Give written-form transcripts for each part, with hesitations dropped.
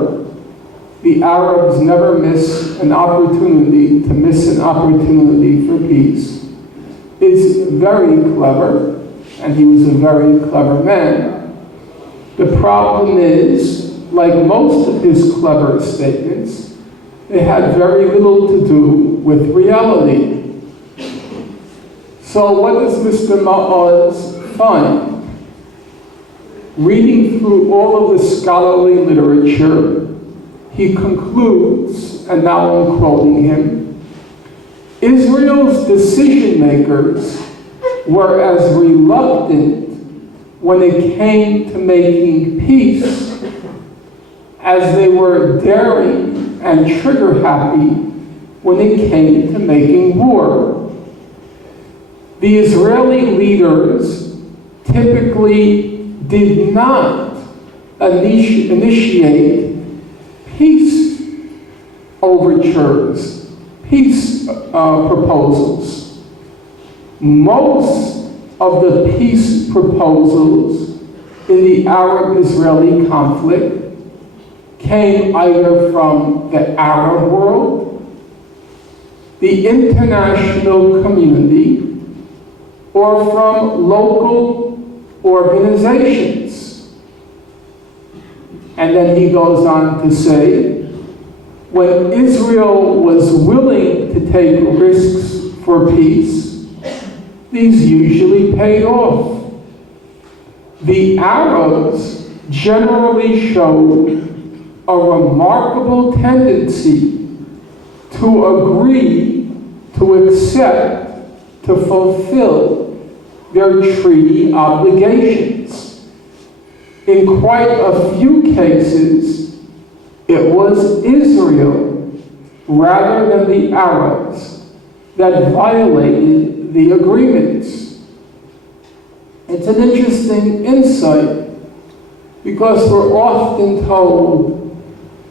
However, the Arabs never miss an opportunity for peace, is very clever, and he was a very clever man. The problem is, like most of his clever statements, they had very little to do with reality. So what does Mr. Ma'oz find? Reading through all of the scholarly literature, he concludes, and now I'm quoting him, Israel's decision makers were as reluctant when it came to making peace as they were daring and trigger happy when it came to making war. The Israeli leaders typically did not initiate peace overtures, peace proposals. Most of the peace proposals in the Arab-Israeli conflict came either from the Arab world, the international community, or from local organizations. And then he goes on to say, when Israel was willing to take risks for peace, these usually paid off. The Arabs generally showed a remarkable tendency to agree, to accept, to fulfill their treaty obligations. In quite a few cases, it was Israel, rather than the Arabs, that violated the agreements. It's an interesting insight, because we're often told,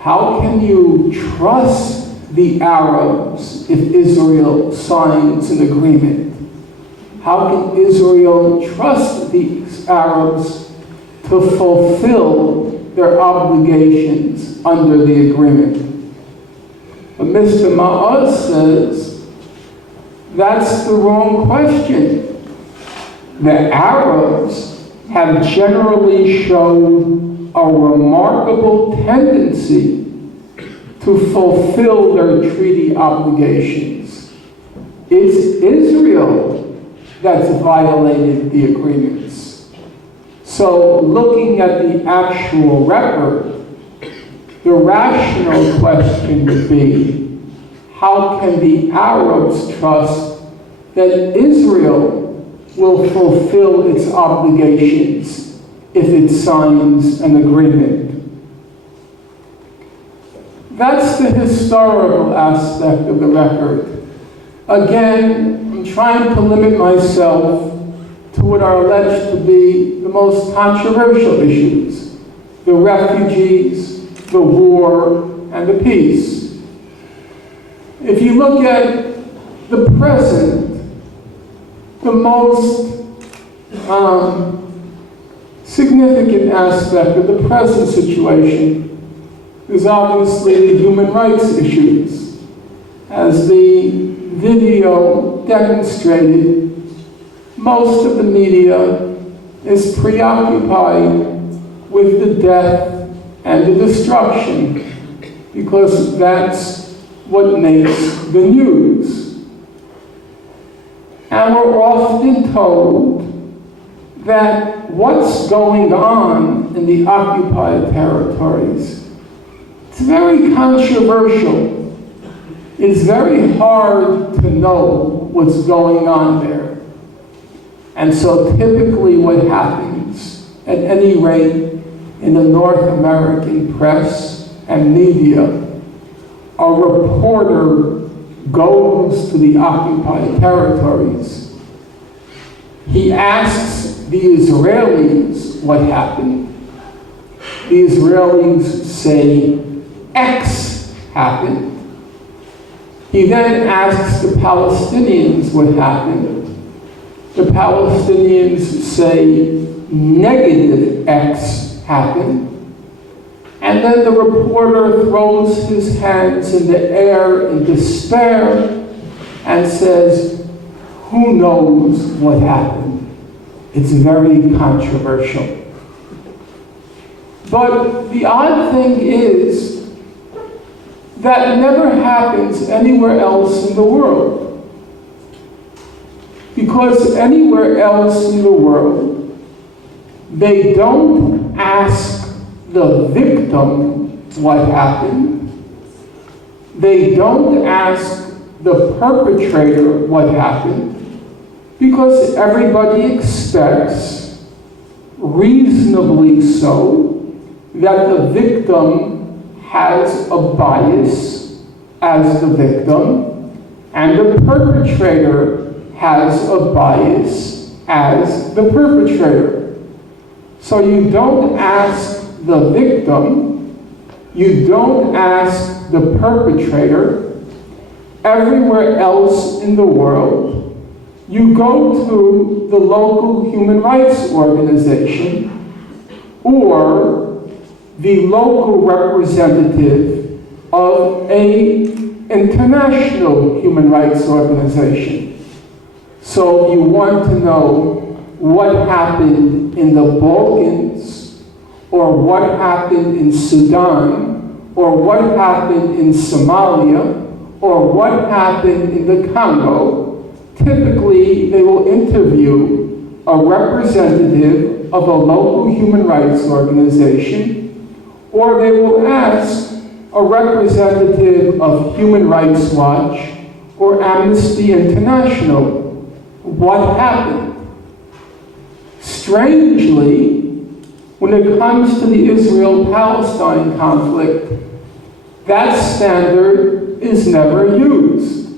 how can you trust the Arabs if Israel signs an agreement? How can Israel trust the Arabs to fulfill their obligations under the agreement? But Mr. Ma'oz says, that's the wrong question. The Arabs have generally shown a remarkable tendency to fulfill their treaty obligations. It's Israel that's violated the agreements. So looking at the actual record, the rational question would be, how can the Arabs trust that Israel will fulfill its obligations if it signs an agreement? That's the historical aspect of the record. Again, I'm trying to limit myself to what are alleged to be the most controversial issues: the refugees, the war, and the peace. If you look at the present, the most significant aspect of the present situation is obviously the human rights issues. As the video demonstrated, most of the media is preoccupied with the death and the destruction, because that's what makes the news. And we're often told that what's going on in the occupied territories, it's very controversial. It's very hard to know what's going on there. And so typically what happens, at any rate in the North American press and media, a reporter goes to the occupied territories. He asks the Israelis what happened. The Israelis say X happened. He then asks the Palestinians what happened. The Palestinians say negative X happened. And then the reporter throws his hands in the air in despair and says, who knows what happened? It's very controversial. But the odd thing is that never happens anywhere else in the world. Because anywhere else in the world, they don't ask the victim what happened. They don't ask the perpetrator what happened, because everybody expects, reasonably so, that the victim has a bias as the victim, and the perpetrator has a bias as the perpetrator. So you don't ask the victim, you don't ask the perpetrator. Everywhere else in the world, you go to the local human rights organization or the local representative of an international human rights organization. So if you want to know what happened in the Balkans, or what happened in Sudan, or what happened in Somalia, or what happened in the Congo, typically they will interview a representative of a local human rights organization, or they will ask a representative of Human Rights Watch or Amnesty International what happened. Strangely, when it comes to the Israel-Palestine conflict, that standard is never used.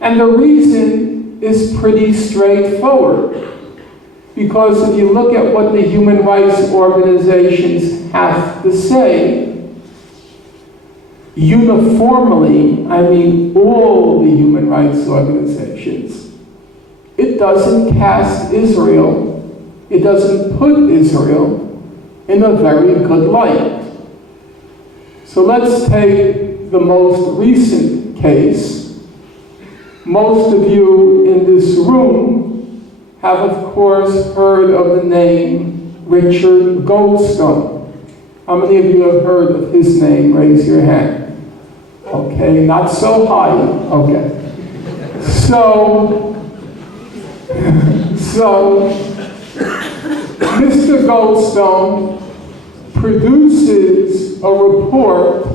And the reason is pretty straightforward. Because if you look at what the human rights organizations have to say, uniformly, I mean all the human rights organizations, it doesn't cast Israel, it doesn't put Israel in a very good light. So let's take the most recent case. Most of you in this room have, of course, heard of the name Richard Goldstone. How many of you have heard of his name? Raise your hand. Okay, not so high. Okay. So Mr. Goldstone produces a report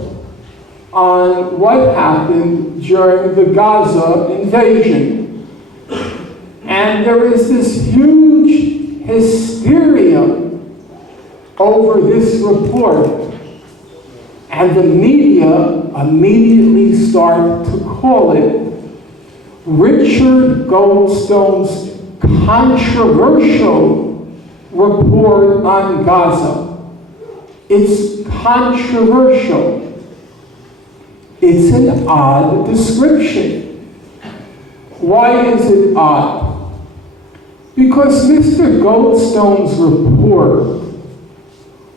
on what happened during the Gaza invasion. And there is this huge hysteria over this report. And the media immediately start to call it Richard Goldstone's controversial report on Gaza. It's controversial. It's an odd description. Why is it odd? Because Mr. Goldstone's report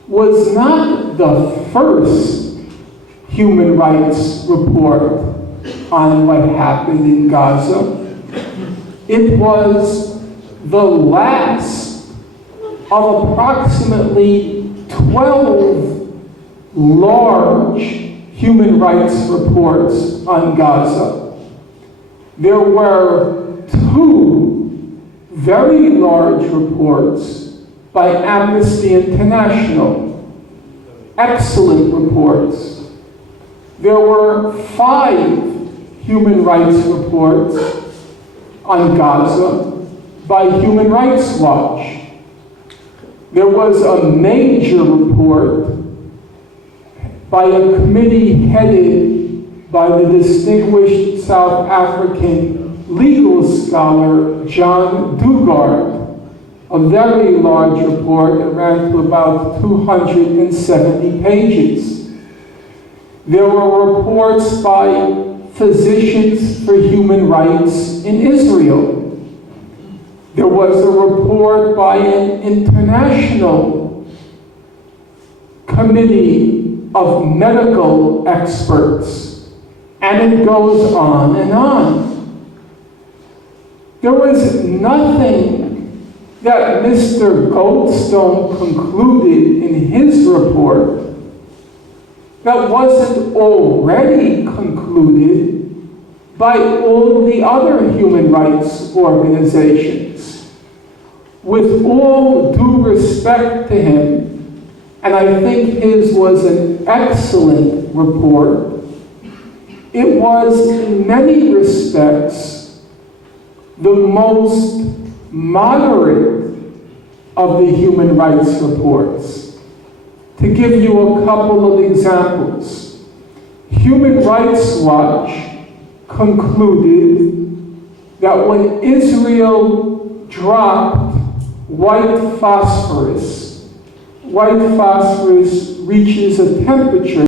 was not the first human rights report on what happened in Gaza. It was the last of approximately 12 large human rights reports on Gaza. There were 2 very large reports by Amnesty International, excellent reports. There were 5 human rights reports on Gaza by Human Rights Watch. There was a major report by a committee headed by the distinguished South African legal scholar John Dugard, a very large report that ran to about 270 pages. There were reports by Physicians for Human Rights in Israel. There was a report by an international committee of medical experts, and it goes on and on. There was nothing that Mr. Goldstone concluded in his report that wasn't already concluded by all the other human rights organizations. With all due respect to him, and I think his was an excellent report, it was in many respects the most moderate of the human rights reports. To give you a couple of examples, Human Rights Watch concluded that when Israel dropped white phosphorus reaches a temperature